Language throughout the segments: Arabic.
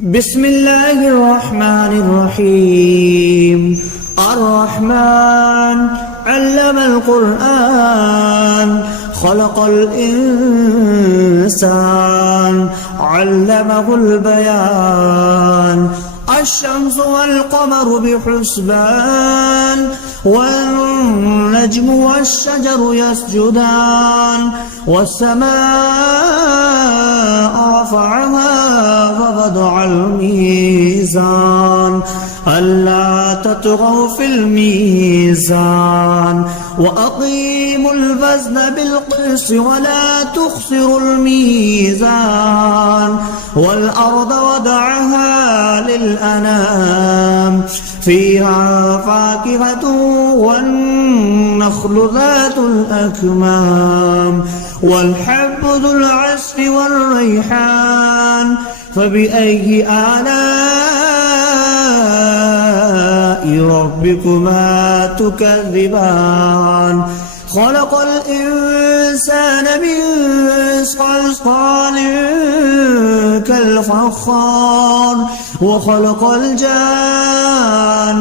بسم الله الرحمن الرحيم. الرحمن علم القرآن خلق الإنسان علمه البيان. الشمس والقمر بحسبان والنجم والشجر يسجدان والسماء رفعها ووضع الميزان ألا تطغوا في الميزان وأقيموا الوزن بالقسط ولا تخسروا الميزان والأرض وضعها للأنام فيها فاكهة والنخل ذات الأكمام والحب ذو العصف والريحان. فبأي آلاء ربكما تكذبان؟ خلق الإنسان من صلصال كالفخار وخلق الجان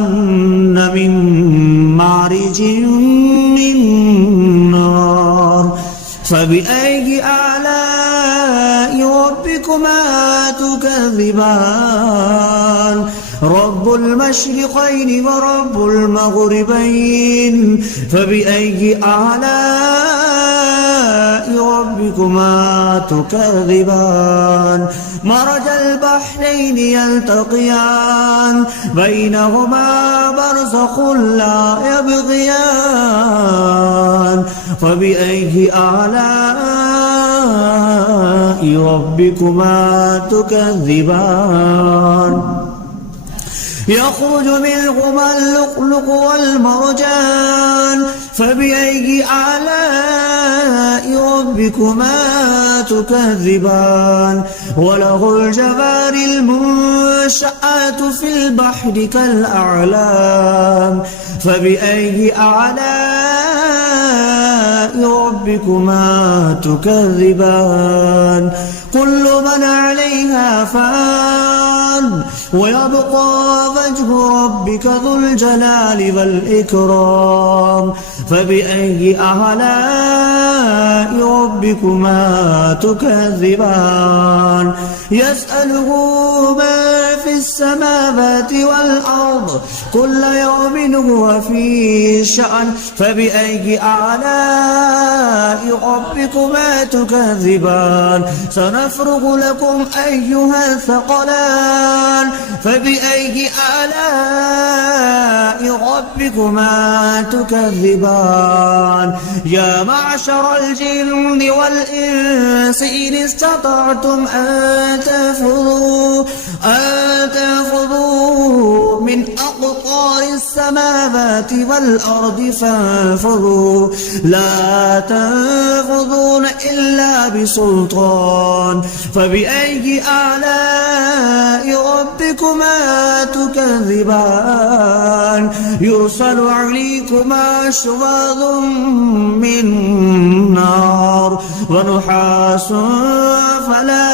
من مارج من نار. فبأي آلاء ربكما تكذبان؟ رب المشرقين ورب المغربين. فبأي آلاء ربكما تكذبان؟ مرج البحرين يلتقيان بينهما برزخ لا يبغيان. فبأي آلاء ربكما تكذبان؟ يخرج منهما اللؤلؤ والمرجان. فبأي آلاء ربكما تكذبان؟ وله الجوار المنشآت في البحر كالأعلام. فبأي آلاء ربكما تكذبان؟ كل من عليها فان ويبقى وجه ربك ذو الجلال والإكرام. فبأي آلاء ربكما تكذبان؟ يسأله ما في السماوات والأرض كل يوم هو في شأن. فبأي آلاء ربكما تكذبان؟ سنفرغ لكم أيها الثقلان. فبأي آلاء ربكما تكذبان؟ يا معشر الجن والإنس إن استطعتم أن تنفذوا من أقطار السماوات والأرض فانفذوا لا تنفذون إلا بسلطان. فبأي آلاء ربكما تكذبان؟ يرسل عليكما شواظ من نار ونحاس فلا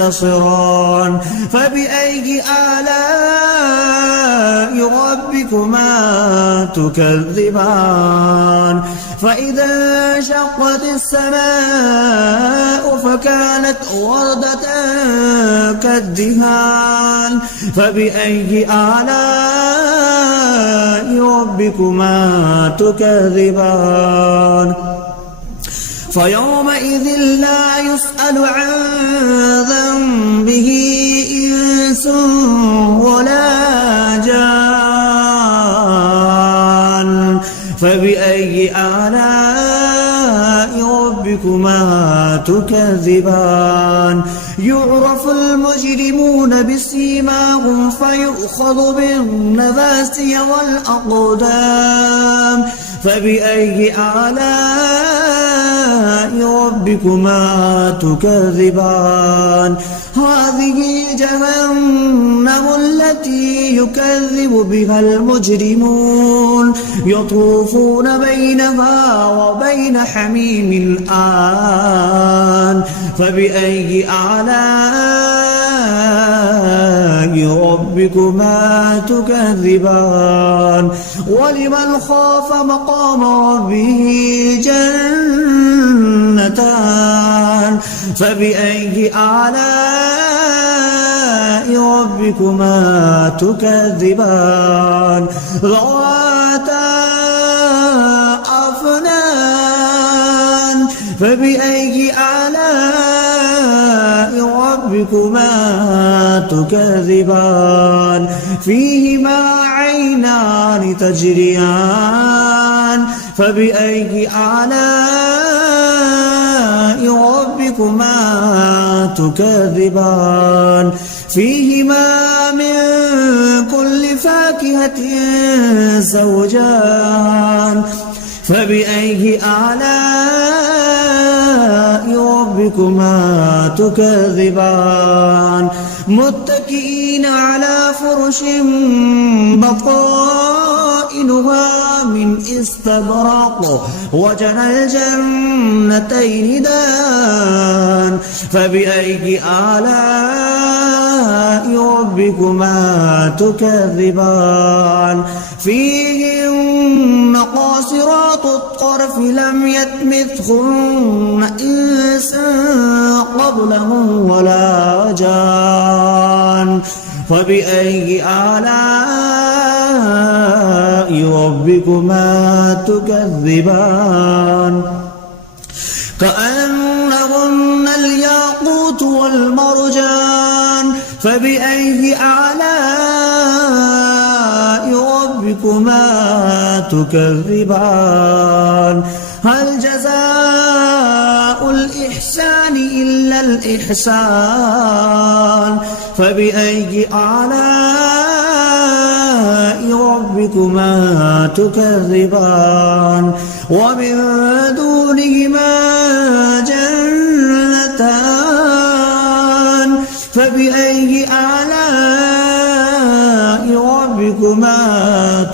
تنتصران. فبأي آلاء ربكما تكذبان؟ فإذا انشقت السماء فكانت وردة كالدهان. فبأي آلاء ربكما تكذبان؟ فيومئذ لا يسأل عن ذنبه إنس ولا جان. فبأي آلاء ربكما تكذبان؟ يعرف المجرمون بسيماهم فيؤخذ بالنواسي والأقدام. فبأي آلاء ربكما تكذبان؟ هذه جهنم التي يكذب بها المجرمون يطوفون بينها وبين حميم آن. فبأي آلاء ربكما تكذبان ولمن خاف مقام ربه جنتان فبأي آلاء ربكما تكذبان ذواتا أفنان فبأي آلاء ربكما تكذبان فيهما عينان تجريان فبأي آلاء ربكما تكذبان فيهما من كل فاكهة زوجان فبأي آلاء ربكما تكذبان متكئين على فرش بطائنها من استبرق وجنى الجنتين دان فبأي آلاء ربكما تكذبان فيهن قاصرات الطرف لم يطمثهن إنس قبلهم ولا جان فبأي آلاء ربكما تكذبان كأنهن الياقوت والمرجان فبأي آلاء ربكما تكذبان هل جزاء الإحسان إلا الإحسان فبأي آلاء ربكما تكذبان ومن دونهما جنتان فبأي آلاء ربكما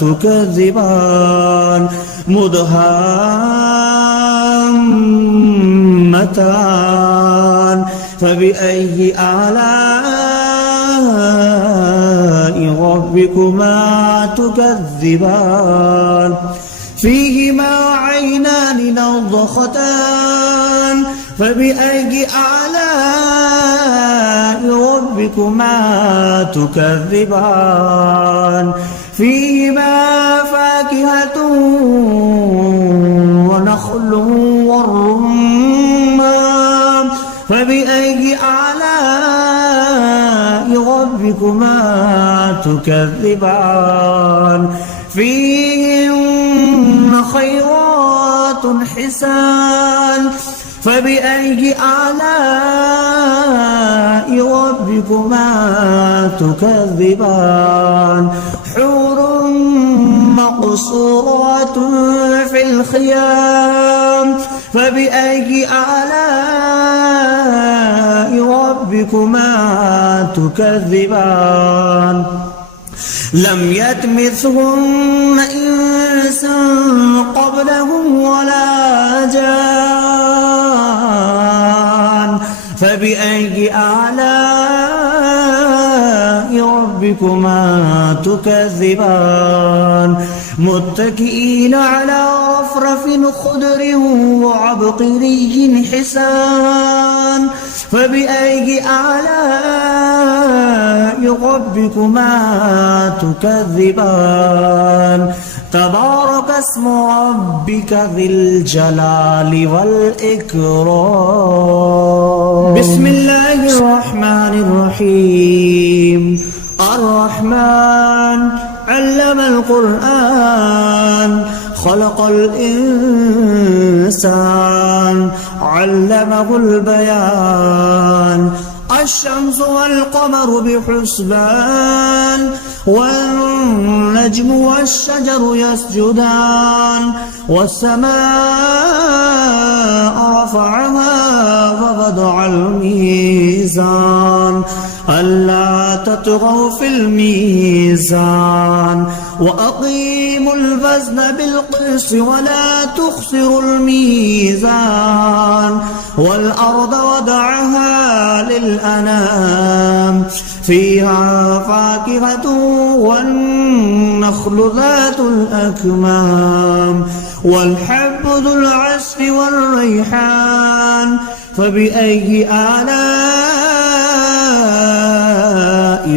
تكذبان مدهامتان فبأي آلاء ربكما تكذبان فيهما عينان نضختان فبأي آلاء ربكما تكذبان فيهما فاكهة ونخل والرمان فبأي آلاء ربكما تكذبان فيهن خيرات حسان فبأي آلاء ربكما تكذبان حور مقصورات في الخيام فبأي آلاء ربكما تكذبان لم يطمثهن إنس قبلهم ولا جان فبأي آلاء ربكما تكذبان متكئين على رفرف خضر وعبقري حسان فبأي آلاء ربكما تكذبان تبارك اسم ربك ذي الجلال والإكرام بسم الله الرحمن الرحيم الرحمن علم القرآن خلق الإنسان علمه البيان الشمس والقمر بحسبان والنجم والشجر يسجدان والسماء رفعها ووضع الميزان ألا تطغوا في الميزان وأقيموا الوزن بالقسط ولا تخسروا الميزان والأرض وضعها للأنام فيها فاكهة والنخل ذات الأكمام والحب ذو العصف والريحان فبأي آلاء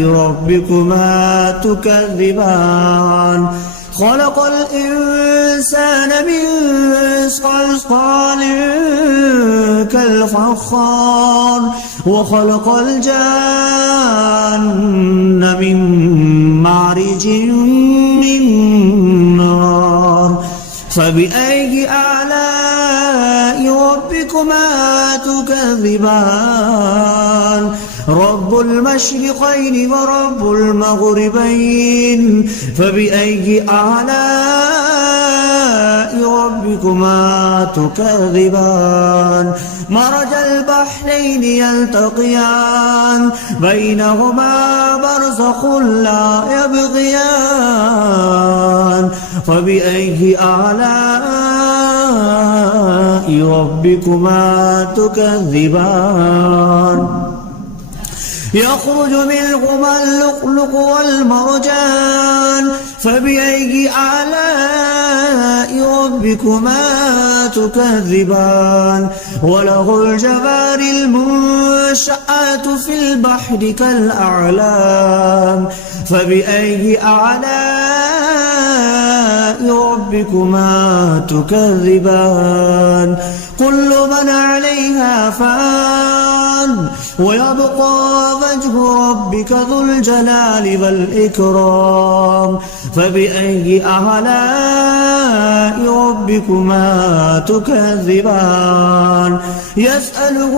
ربكما تكذبان خلق الإنسان من صلصال كالفخار وخلق الجان من مارج من نار فبأي آلاء ربكما تكذبان رب المشرقين ورب المغربين فبأي آلاء ربكما تكذبان مرج البحرين يلتقيان بينهما برزخ لا يبغيان فبأي آلاء ربكما تكذبان يخرج منهما اللؤلؤ والمرجان فبأي آلاء ربكما تكذبان وله الجوار المنشآت في البحر كالأعلام فبأي آلاء ربكما تكذبان كل من عليها فان ويبقى وجه ربك ذو الجلال والإكرام فبأي آلاء ربكما تكذبان يسأله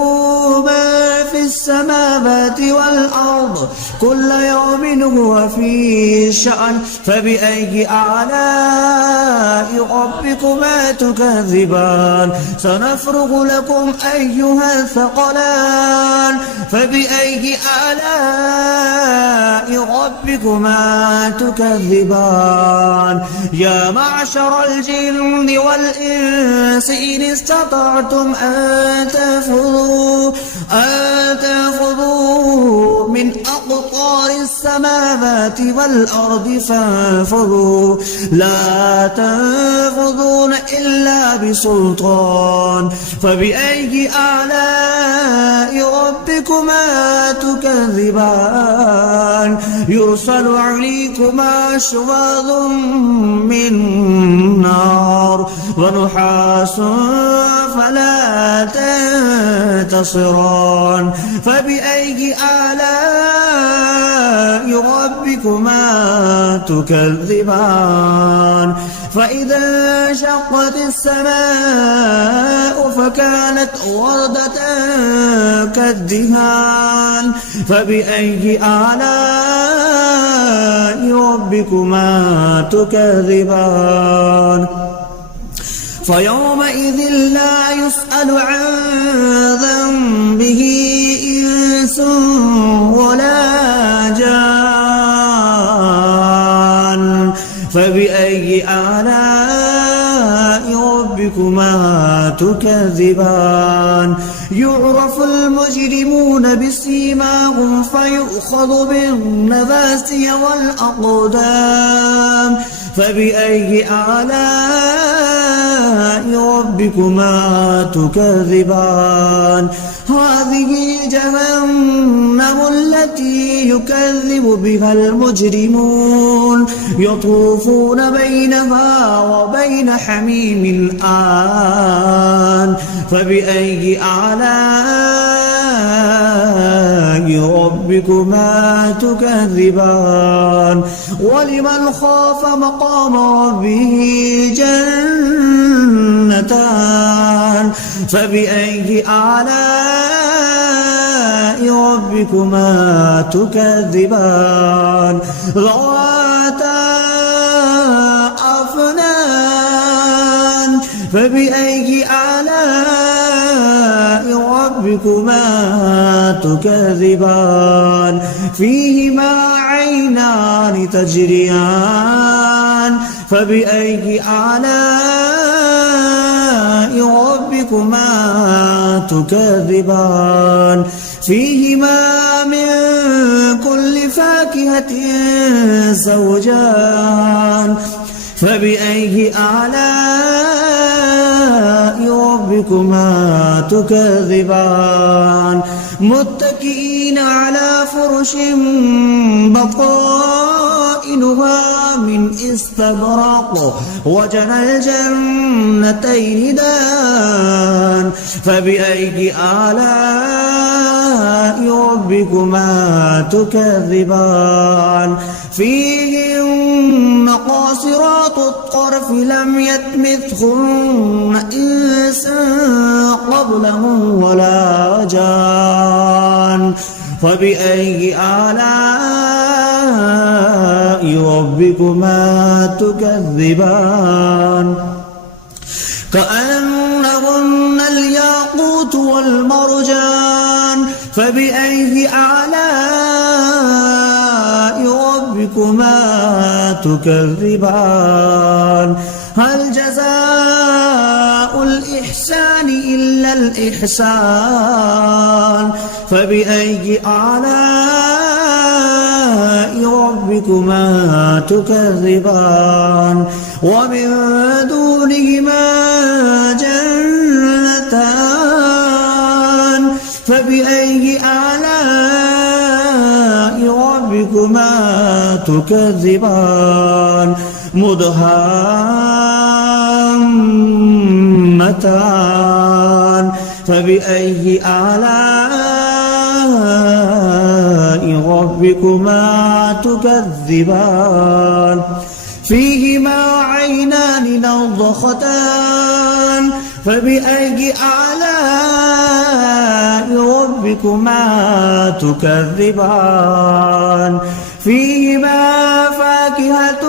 ما في السماوات والأرض كل يوم هو في شأن فبأي آلاء ربكما تكذبان سنفرغ لكم أيها الثقلان فبأي آلاء ربكما تكذبان يا معشر الجن والإنس إن استطعتم أن تنفذوا من أقطار السماوات والأرض فانفذوا لا تنفذون إلا بسلطان فبأي آلاء ربكما تكذبان يرسل عليكما شواظ من نار ونحاس فلا تنتصران فبأي آلاء ربكما تكذبان فإذا انشقت السماء فكانت وردة كالدهان فبأي آلاء ربكما تكذبان فيومئذ لا يسأل عن ذنبه إنس ولا جان فبأي آلاء ربكما تكذبان يعرف المجرمون بسيماهم فيؤخذ بالنواسي والأقدام فبأي آلاء ربكما تكذبان هذه جهنم التي يكذب بها المجرمون يطوفون بينها وبين حميم آن فبأي آلاء ربكما تكذبان ولمن خاف مقام ربه جنتان فبأي آلاء ربكما تكذبان ذواتا أفنان فبأي آلاء ربكما تكذبان فيهما عينان تجريان فبأي آلاء ربكما تكذبان فيهما من كل فاكهة زوجان فبأي آلاء ربكما تكذبان متكئين على فرش بطائنها من استبرق وجنى الجنتين دان فبأي آلاء ربكما تكذبان فيهن قاصرات الطرف لم يطمثهن إنس قبلهم ولا جان فبأي آلاء ربكما تكذبان كأنهن الياقوت والمرجان فبأي آلاء ربكما تكذبان هل جزاء الإحسان إلا الإحسان فبأي آلاء ربكما تكذبان ومن دونهما جنتان فبأي آلاء ربكما تكذبان مدهامتان فبأي آلاء ربكما تكذبان فيهما عينان نضختان فبأي آلاء ربكما تكذبان فيهما فاكهة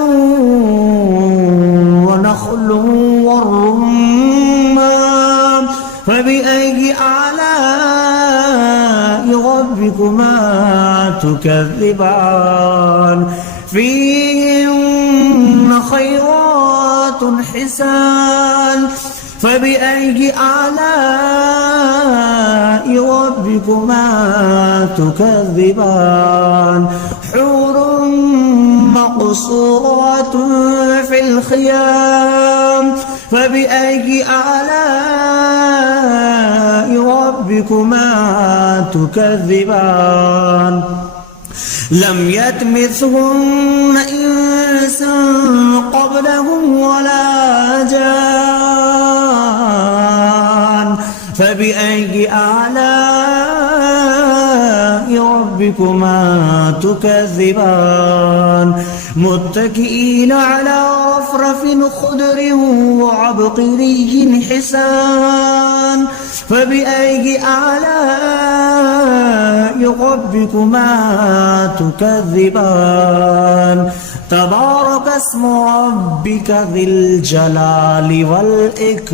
ونخل والرمان فبأي آلاء ربكما تكذبان فيهن خيرات حسان فبأي آلاء ربكما تكذبان حور مقصورات في الخيام فبأي آلاء ربكما تكذبان لم يطمثهن إنس قبلهم ولا جان فبأي آلاء ربكما تكذبان متكئين على رفرف خضر وعبقري حسان فبأي آلاء ربكما تكذبان تبارك اسم ربك ذي الجلال والإكرام